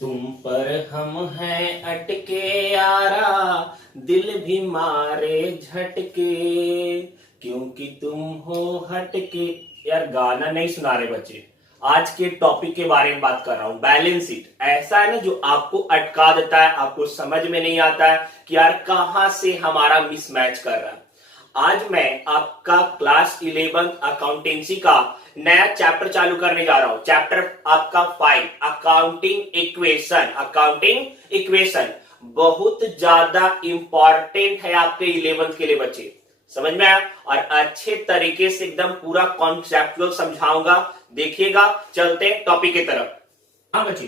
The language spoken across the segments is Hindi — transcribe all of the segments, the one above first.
तुम पर हम हैं अटके यारा, दिल भी मारे झटके, क्योंकि तुम हो हटके। यार गाना नहीं सुना रहे बच्चे। आज के टॉपिक के बारे में बात कर रहा हूं, बैलेंस शीट। ऐसा है ना जो आपको अटका देता है, आपको समझ में नहीं आता है कि यार कहां से हमारा मिसमैच कर रहा है। आज मैं आपका क्लास 11 अकाउंटेंसी का नया चैप्टर चालू करने जा रहा हूं। चैप्टर आपका 5 अकाउंटिंग इक्वेशन। अकाउंटिंग इक्वेशन बहुत ज्यादा इंपॉर्टेंट है आपके 11th के लिए बच्चे। समझ में आया? और अच्छे तरीके से एकदम पूरा कॉन्सेप्चुअल समझाऊंगा। देखिएगा। चलते टॉपिक की तरफ। हाँ बच्चे,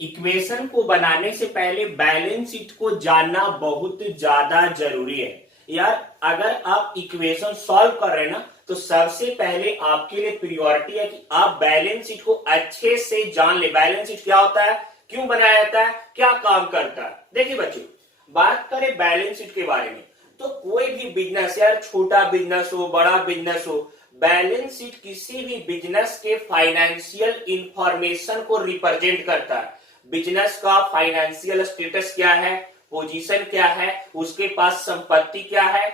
इक्वेशन को बनाने से पहले बैलेंस शीट को जानना बहुत ज्यादा जरूरी है। यार अगर आप इक्वेशन सॉल्व कर रहे हैं ना, तो सबसे पहले आपके लिए प्रियोरिटी है कि आप बैलेंस शीट को अच्छे से जान ले। बैलेंस शीट क्या होता है, क्यों बनाया जाता है, क्या काम करता है। देखिए बच्चों, बात करें बैलेंस शीट के बारे में, तो कोई भी बिजनेस, यार छोटा बिजनेस हो बड़ा बिजनेस हो, बैलेंस शीट किसी भी बिजनेस के फाइनेंशियल इंफॉर्मेशन को रिप्रेजेंट करता है। बिजनेस का फाइनेंशियल स्टेटस क्या है, पोजीशन क्या है, उसके पास संपत्ति क्या है,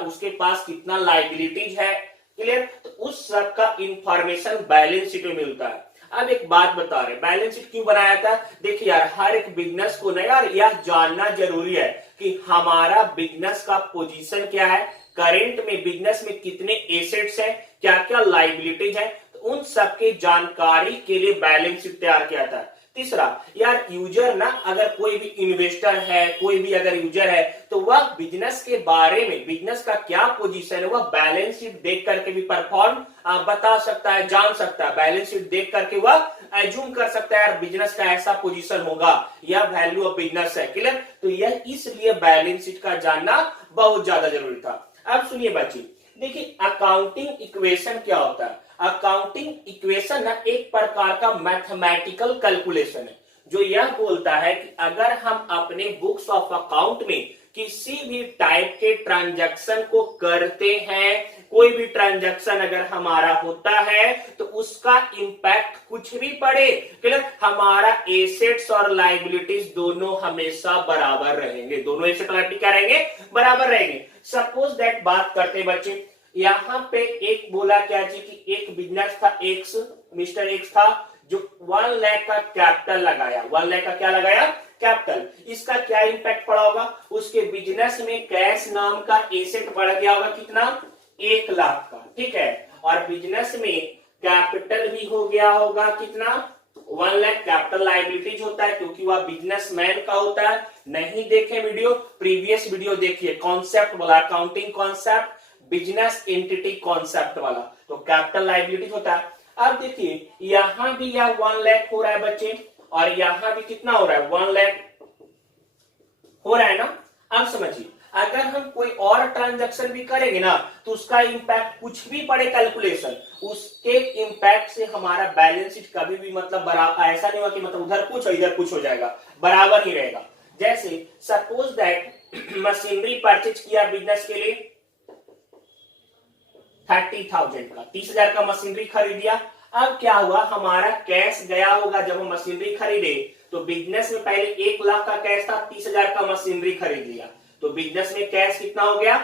उसके पास कितना लाइबिलिटीज है। क्लियर? तो उस सब का इंफॉर्मेशन बैलेंस शीट में मिलता है। अब एक बात बता रहे, बैलेंस शीट क्यों बनाया था। देखिए यार, हर एक बिजनेस को ना यार यह जानना जरूरी है कि हमारा बिजनेस का पोजीशन क्या है, करेंट में बिजनेस में कितने एसेट्स है, क्या क्या लाइबिलिटीज है। तो उन सबके जानकारी के लिए बैलेंस शीट तैयार किया था। तीसरा, यार यूजर ना, अगर कोई भी इन्वेस्टर है, कोई भी अगर यूजर है, तो वह बिजनेस के बारे में, बिजनेस का क्या पोजीशन है, वह बैलेंस शीट देख करके भी परफॉर्म बता सकता है, जान सकता है। बैलेंस शीट देख करके वह एज्यूम कर सकता है यार बिजनेस का ऐसा पोजीशन होगा, या वैल्यू ऑफ बिजनेस है। क्लियर? तो यह इसलिए बैलेंस शीट का जानना बहुत ज्यादा जरूरी था। अब सुनिए बच्चे, देखिए अकाउंटिंग इक्वेशन क्या होता है। अकाउंटिंग इक्वेशन ना एक प्रकार का मैथमेटिकल कैलकुलेशन है, जो यह बोलता है कि अगर हम अपने बुक्स ऑफ अकाउंट में किसी भी टाइप के ट्रांजैक्शन को करते हैं, कोई भी ट्रांजैक्शन अगर हमारा होता है, तो उसका इंपैक्ट कुछ भी पड़े, क्लियर, हमारा एसेट्स और लाइबिलिटीज दोनों हमेशा बराबर रहेंगे। दोनों एसेट और लाइबिलिटी क्या रहेंगे, बराबर रहेंगे। सपोज दैट बात करते हैं बच्चे, यहां पे एक बोला क्या जी कि एक बिजनेस था, एक्स, मिस्टर एक्स था, जो 1 लाख का कैपिटल लगाया। 1 लाख का क्या लगाया, कैपिटल। इसका क्या इंपैक्ट पड़ा होगा, उसके बिजनेस में कैश नाम का एसेट बढ़ गया होगा, कितना, 1 लाख का। ठीक है, और बिजनेस में कैपिटल भी हो गया होगा, कितना, 1 लाख। कैपिटल लाइबिलिटीज होता है क्योंकि वह बिजनेसमैन का होता है। नहीं देखे वीडियो, प्रीवियस वीडियो देखिए, कॉन्सेप्ट वाला, accounting concept, business entity concept वाला। तो कैपिटल लाइबिलिटी होता है। अब देखिए यहां भी यह 1 लाख हो रहा है बच्चे, और यहां भी कितना हो रहा है, 1 लाख हो रहा है ना। अब समझिए, अगर हम कोई और ट्रांजैक्शन भी करेंगे ना, तो उसका इंपैक्ट कुछ भी पड़े कैलकुलेशन, उसके इंपैक्ट से हमारा बैलेंस शीट कभी भी मतलब बराबर, ऐसा नहीं होगा कि मतलब उधर कुछ और इधर कुछ हो जाएगा, बराबर ही रहेगा। जैसे सपोज दैट मशीनरी परचेज किया बिजनेस के लिए 30,000 का, 30,000 का मशीनरी खरीद लिया। अब क्या हुआ, हमारा कैश गया होगा जब हम मशीनरी खरीदे, तो बिजनेस में पहले 1 लाख का कैश था, 30,000 का मशीनरी खरीद लिया, तो बिजनेस में कैश कितना हो गया,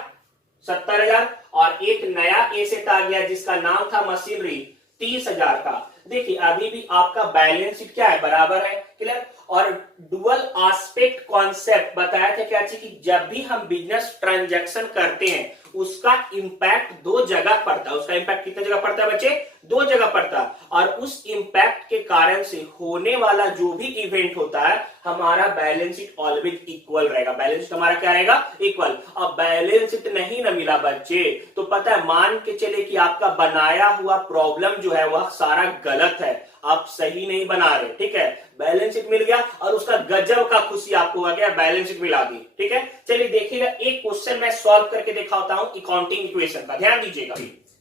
70,000, और एक नया एसेट आ गया जिसका नाम था मशीनरी, 30,000 का। देखिए अभी भी आपका बैलेंस शीट क्या है, बराबर है। क्लियर? और डुअल एस्पेक्ट कॉन्सेप्ट बताया था क्या कि जब भी हम बिजनेस ट्रांजैक्शन करते हैं, उसका इंपैक्ट 2 जगह पड़ता है। उसका इंपैक्ट कितने जगह पड़ता है बच्चे, 2 जगह पड़ता है। और उस इंपैक्ट के कारण से होने वाला जो भी इवेंट होता है, हमारा बैलेंस शीट ऑलवेज इक्वल रहेगा। बैलेंस शीट हमारा क्या रहेगा, इक्वल। अब बैलेंस शीट नहीं ना मिला बच्चे, तो पता है, मान के चले कि आपका बनाया हुआ प्रॉब्लम जो है वह सारा गलत है, आप सही नहीं बना रहे। ठीक है, बैलेंस शीट मिल गया और उसका गजब का खुशी आपको हो गया, बैलेंस शीट मिला दी। ठीक है, चलिए देखिएगा, एक क्वेश्चन मैं सॉल्व करके दिखाता हूं अकाउंटिंग इक्वेशन का। ध्यान दीजिएगा,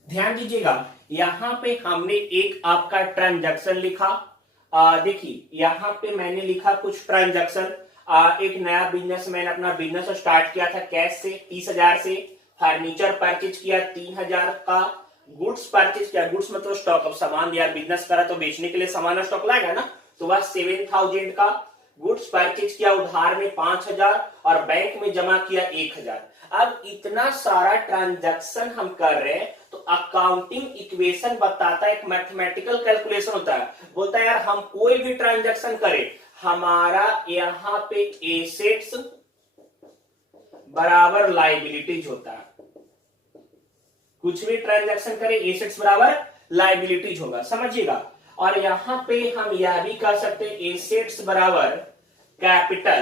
ध्यान दीजिएगा। यहां पे हमने एक आपका ट्रांजैक्शन लिखा। देखिए यहां पे मैंने लिखा कुछ ट्रांजैक्शन। एक नया बिजनेसमैन अपना बिजनेस स्टार्ट किया था कैश से, 30,000 से। फर्नीचर परचेज किया 3,000 का। गुड्स परचेज किया, गुड्स मतलब स्टॉक, अब सामान दिया, बिजनेस करा तो बेचने के लिए सामान स्टॉक लाएगा ना, तो वह 7,000 का। गुड्स परचेज किया उधार में 5,000 और बैंक में जमा किया 1,000। अब इतना सारा ट्रांजैक्शन हम कर रहे हैं तो अकाउंटिंग इक्वेशन बताता है, एक मैथमेटिकल कैलकुलेशन होता है, बोलता है यार हम कोई भी ट्रांजैक्शन करें हमारा यहाँ पे एसेट्स बराबर लाइबिलिटीज होता है। कुछ भी ट्रांजैक्शन करें एसेट्स बराबर लाइबिलिटीज होगा, समझिएगा। और यहां पे हम यह भी कर सकते हैं एसेट्स बराबर कैपिटल।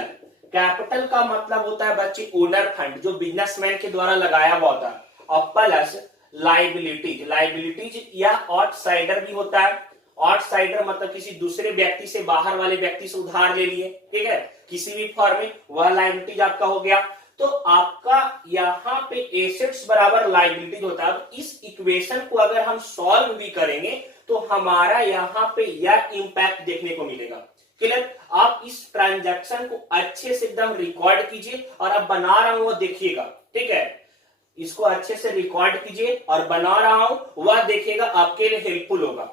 कैपिटल का मतलब होता है बच्चे ओनर फंड जो बिजनेसमैन के द्वारा लगाया हुआ होता है, और प्लस लाइबिलिटीज। लाइबिलिटीज या आउटसाइडर भी होता है। आउटसाइडर मतलब किसी दूसरे व्यक्ति से, बाहर वाले व्यक्ति से उधार ले लिए, ठीक है, किसी भी फॉर्म में, वह लाइबिलिटीज आपका हो गया। तो आपका यहां पे एसेट्स बराबर लाइबिलिटीज होता है। अब इस इक्वेशन को अगर हम सॉल्व भी करेंगे तो हमारा यहां पे यह इंपैक्ट देखने को मिलेगा। क्लियर? आप इस ट्रांजैक्शन को अच्छे से एकदम रिकॉर्ड कीजिए और अब बना रहा हूं वो देखिएगा, ठीक है, इसको अच्छे से रिकॉर्ड कीजिए और बना रहा हूं वह देखिएगा, आपके लिए हेल्पफुल होगा।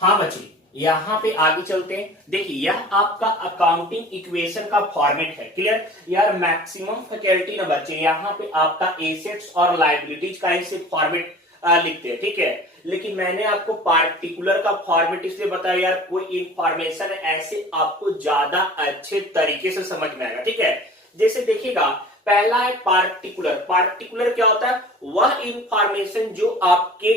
हाँ बच्चे, यहां पे आगे चलते हैं। देखिए यह आपका अकाउंटिंग इक्वेशन का फॉर्मेट है। क्लियर? यार मैक्सिमम फैकल्टी ना बच्चे यहाँ पे आपका एसेट्स और लाइबिलिटीज का ऐसे फॉर्मेट लिखते हैं, ठीक है, लेकिन मैंने आपको पार्टिकुलर का फॉर्मेट इसलिए बताया यार कोई इंफॉर्मेशन ऐसे आपको ज्यादा अच्छे तरीके से समझ में आएगा, ठीक है। जैसे देखिएगा पहला है पार्टिकुलर। पार्टिकुलर क्या होता है? वह इंफॉर्मेशन जो आपके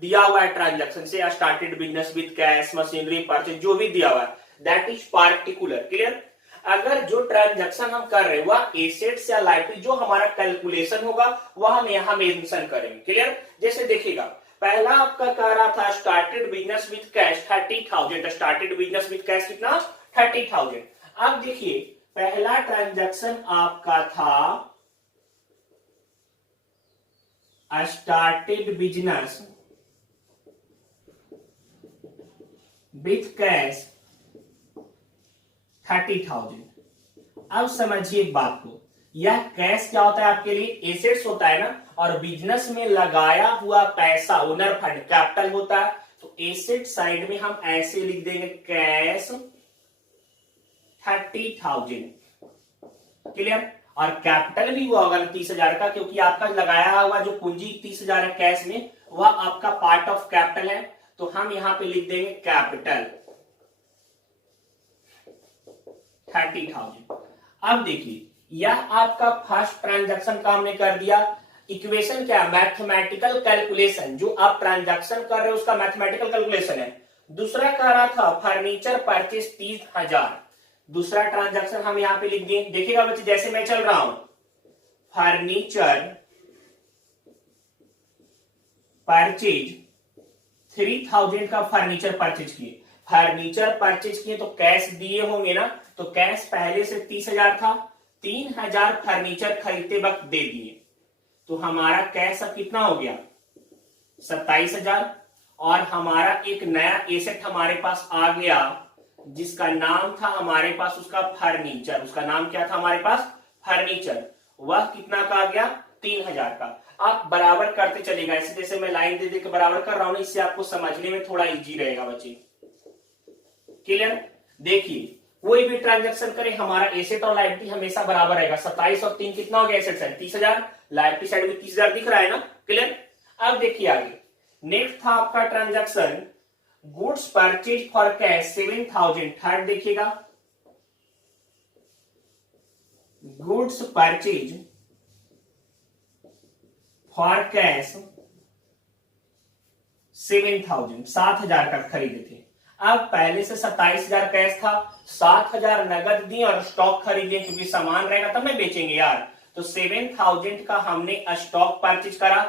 दिया हुआ है ट्रांजैक्शन से, started business with cash, machinery purchase, जो भी दिया हुआ है, दैट इज पार्टिकुलर। क्लियर? अगर जो ट्रांजैक्शन हम कर रहे हैं वह एसेट्स या लाइबिलिटी जो हमारा कैलकुलेशन होगा वह हम यहां मेंशन करेंगे। क्लियर? जैसे देखिएगा पहला आपका कह रहा था started business with cash 30,000। Started business with cash कितना? 30,000। अब देखिए पहला ट्रांजैक्शन आपका था स्टार्टेड बिजनेस विथ कैश 30,000। अब समझिए एक बात को, यह कैश क्या होता है आपके लिए? एसेट्स होता है ना, और बिजनेस में लगाया हुआ पैसा ओनर फंड कैपिटल होता है। तो एसेट साइड में हम ऐसे लिख देंगे कैश 30,000। क्लियर? और कैपिटल भी हुआ होगा 30,000 का, क्योंकि आपका लगाया हुआ जो पूंजी 30,000 है कैश में वह आपका पार्ट ऑफ कैपिटल है। तो हम यहां पे लिख देंगे कैपिटल 30,000। अब देखिए यह आपका फर्स्ट ट्रांजैक्शन का हमने कर दिया। इक्वेशन क्या? Mathematical calculation. जो आप ट्रांजैक्शन कर रहे हो उसका मैथमेटिकल कैलकुलेशन है। दूसरा कह रहा था फर्नीचर परचेज 30,000। दूसरा ट्रांजैक्शन हम यहां पे लिख दिए। देखिएगा बच्चे जैसे मैं चल रहा हूं, फर्नीचर परचेज 3,000 का फर्नीचर परचेज किए। फर्नीचर परचेज किए तो कैश दिए होंगे ना, तो कैश पहले से 30,000 था, 3,000 फर्नीचर खरीदते वक्त दे दिए, तो हमारा कैश अब कितना हो गया? 27,000। और हमारा एक नया एसेट हमारे पास आ गया जिसका नाम था हमारे पास उसका फर्नीचर। उसका नाम क्या था हमारे पास? फर्नीचर। वह कितना का आ गया? 3,000 का। आप बराबर करते चलेगा, ऐसे जैसे मैं लाइन दे दे के बराबर कर रहा हूं, इससे आपको समझने में थोड़ा इजी रहेगा बच्चे। क्लियर? देखिए कोई भी ट्रांजैक्शन करे हमारा एसेट और लायबिलिटी हमेशा बराबर रहेगा। 27 और 3 कितना हो गया? एसेट साइड 30,000, लायबिलिटी साइड में 30,000 दिख रहा है ना। क्लियर? अब देखिए आगे नेक्स्ट था आपका transaction goods purchase for cash 7,000। Third देखिएगा गुड्स परचेज फॉर कैश 7,000, 7,000 का खरीदे थे। अब पहले से 27,000 कैश था, 7,000 नगद दिए और स्टॉक खरीदे, क्योंकि सामान रहेगा तब मैं बेचेंगे यार। तो 7,000 का हमने स्टॉक परचेज करा।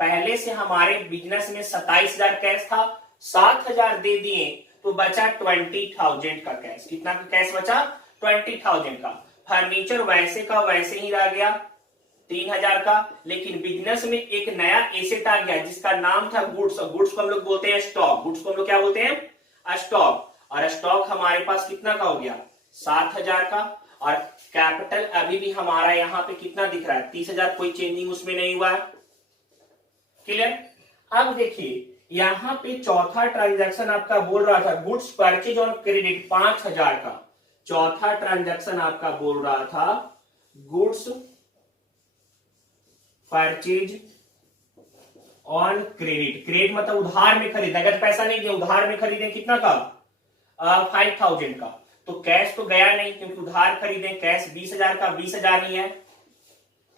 पहले से हमारे बिजनेस में 27,000 कैश था, 7,000 दे दिए तो बचा 20,000 का कैश। कितना का कैश बचा? 20,000 का। फर्नीचर वैसे का वैसे ही रह गया 3,000 का, लेकिन बिजनेस में एक नया एसेट आ गया जिसका नाम था गुड्स। गुड्स को हम लोग बोलते हैं स्टॉक। गुड्स को हम लोग क्या बोलते हैं? स्टॉक। और स्टॉक हमारे पास कितना का हो गया? 7,000 का। और कैपिटल अभी भी हमारा यहाँ पे कितना दिख रहा है? 30,000, कोई चेंजिंग उसमें नहीं हुआ है। क्लियर? अब देखिए यहां पे चौथा ट्रांजैक्शन आपका बोल रहा था गुड्स परचेज ऑन क्रेडिट 5,000 का। चौथा ट्रांजैक्शन आपका बोल रहा था goods purchase on credit. Credit मतलब उधार में खरीदना, नगद पैसा नहीं दिया, उधार में खरीदे कितना का 5000 का। तो कैश तो गया नहीं क्योंकि उधार खरीदे, कैश 20,000 का 20,000 ही है।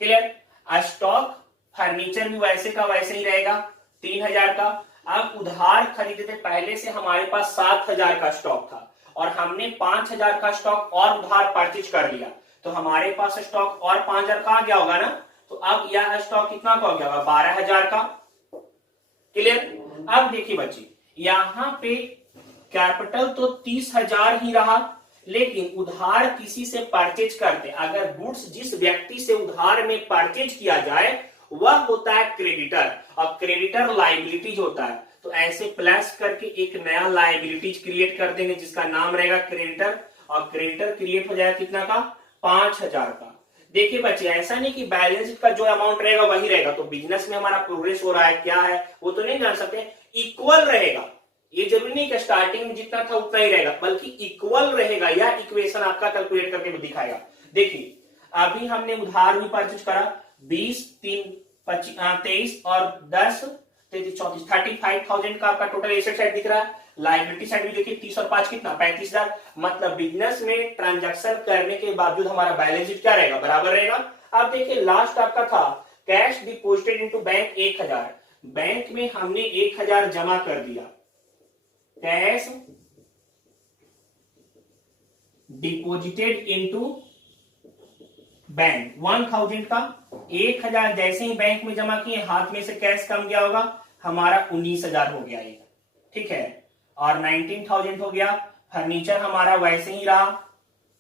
क्लियर। स्टॉक फर्नीचर भी वैसे का वैसे ही रहेगा 3,000 का। अब उधार खरीदते पहले से हमारे पास 7,000 का स्टॉक था और हमने 5,000 का स्टॉक और उधार परचेज कर लिया, तो हमारे पास स्टॉक और 5,000 का आ गया होगा ना। तो अब यह स्टॉक कितना का हो गया होगा 12,000 का। क्लियर। अब देखिए बच्चे, यहां पे कैपिटल तो 30,000 ही रहा, लेकिन उधार किसी से परचेज करते, अगर गुड्स जिस व्यक्ति से उधार में परचेज किया जाए वह होता है क्रेडिटर, और क्रेडिटर लायबिलिटीज होता है। तो ऐसे प्लस करके एक नया लायबिलिटीज क्रिएट कर देंगे जिसका नाम रहेगा क्रेडिटर, और क्रेडिटर क्रिएट हो जाएगा कितना का 5,000 का। देखिए बच्चे, ऐसा नहीं कि बैलेंस शीट का जो अमाउंट रहेगा वही रहेगा, तो बिजनेस में हमारा प्रोग्रेस हो रहा है क्या है वो तो नहीं जान सकते। इक्वल रहेगा, ये जरूरी नहीं कि स्टार्टिंग में जितना था उतना ही रहेगा, बल्कि इक्वल रहेगा। यह इक्वेशन आपका कैलकुलेट करके दिखाएगा। देखिए अभी हमने उधार भी परचेज करा 20, 3, 23 और 10, 33, 34, 35,000 का आपका टोटल एसेट साइड दिख रहा है। लायबिलिटी साइड भी देखिए 30 और 5 कितना 35,000। मतलब बिजनेस में ट्रांजैक्शन करने के बावजूद हमारा बैलेंस शीट क्या रहेगा बराबर रहेगा। अब देखिए लास्ट आपका था cash deposited into bank 1,000। Bank में हमने 1,000 जमा कर दिया, कैश डिपोजिटेड इनटू बैंक 1,000 का। 1,000 जैसे ही बैंक में जमा किए हाथ में से कैश कम गया होगा, हमारा 19,000 हो गया ये, ठीक है। और 19,000 हो गया। फर्नीचर हमारा वैसे ही रहा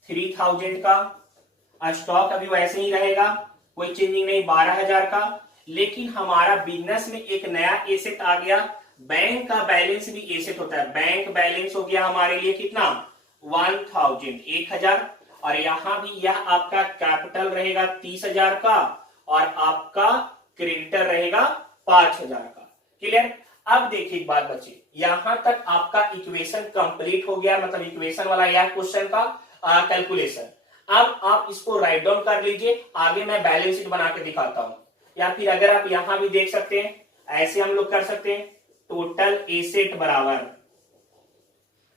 3,000 का। स्टॉक अभी वैसे ही रहेगा, कोई चेंजिंग नहीं 12,000 का। लेकिन हमारा बिजनेस में एक नया एसेट आ गया, बैंक का बैलेंस भी एसेट होता है। बैंक बैलेंस हो गया हमारे लिए कितना 1,000 1,000। और यहां भी यह आपका कैपिटल रहेगा 30,000 का और आपका क्रेडिटर रहेगा 5,000 का। क्लियर। अब देखिए एक बात बच्चे, यहां तक आपका इक्वेशन कंप्लीट हो गया, मतलब इक्वेशन वाला यह क्वेश्चन का कैलकुलेशन। अब आप इसको राइट डाउन कर लीजिए, आगे मैं बैलेंस शीट बना के दिखाता हूं। या फिर अगर आप यहां भी देख सकते हैं, ऐसे हम लोग कर सकते हैं। टोटल एसेट बराबर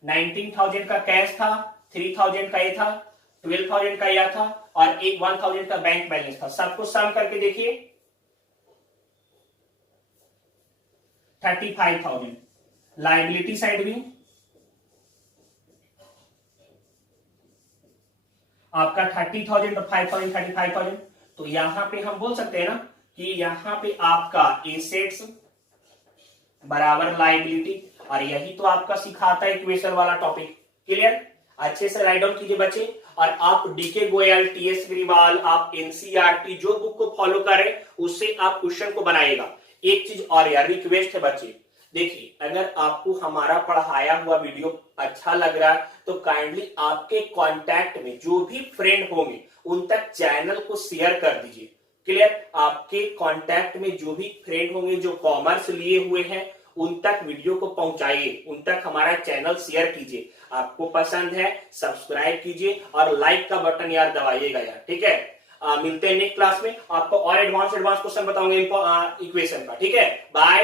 19,000 का कैश था, 3,000 का ये था, 12,000 का यह था और एक 1,000 का बैंक बैलेंस था। सबको सम करके देखिए 35,000। लायबिलिटी साइड भी आपका 30,000 और 5,000 35,000। तो यहां पे हम बोल सकते हैं ना कि यहां पे आपका एसेट्स बराबर लायबिलिटी, और यही तो आपका सिखाता है इक्वेशन वाला टॉपिक। क्लियर। अच्छे से राइट डाउन कीजिए बच्चे। और आप डीके गोयल, टीएस ग्रीवाल, आप एनसीईआरटी जो बुक को फॉलो करें उससे आप क्वेश्चन को बनाइएगा। एक चीज और यार रिक्वेस्ट है बच्चे, देखिए अगर आपको हमारा पढ़ाया हुआ वीडियो अच्छा लग रहा है तो काइंडली आपके कांटेक्ट में जो भी फ्रेंड होंगे उन तक चैनल को शेयर कर दीजिए। क्लियर। आपके कांटेक्ट में जो भी फ्रेंड होंगे जो कॉमर्स लिए हुए हैं उन तक वीडियो को पहुंचाइए, उन तक हमारा चैनल शेयर कीजिए। आपको पसंद है सब्सक्राइब कीजिए और लाइक का बटन यार दबाइएगा यार, ठीक है। मिलते हैं नेक्स्ट क्लास में, आपको और एडवांस क्वेश्चन बताऊंगा इक्वेशन का, ठीक है। बाय।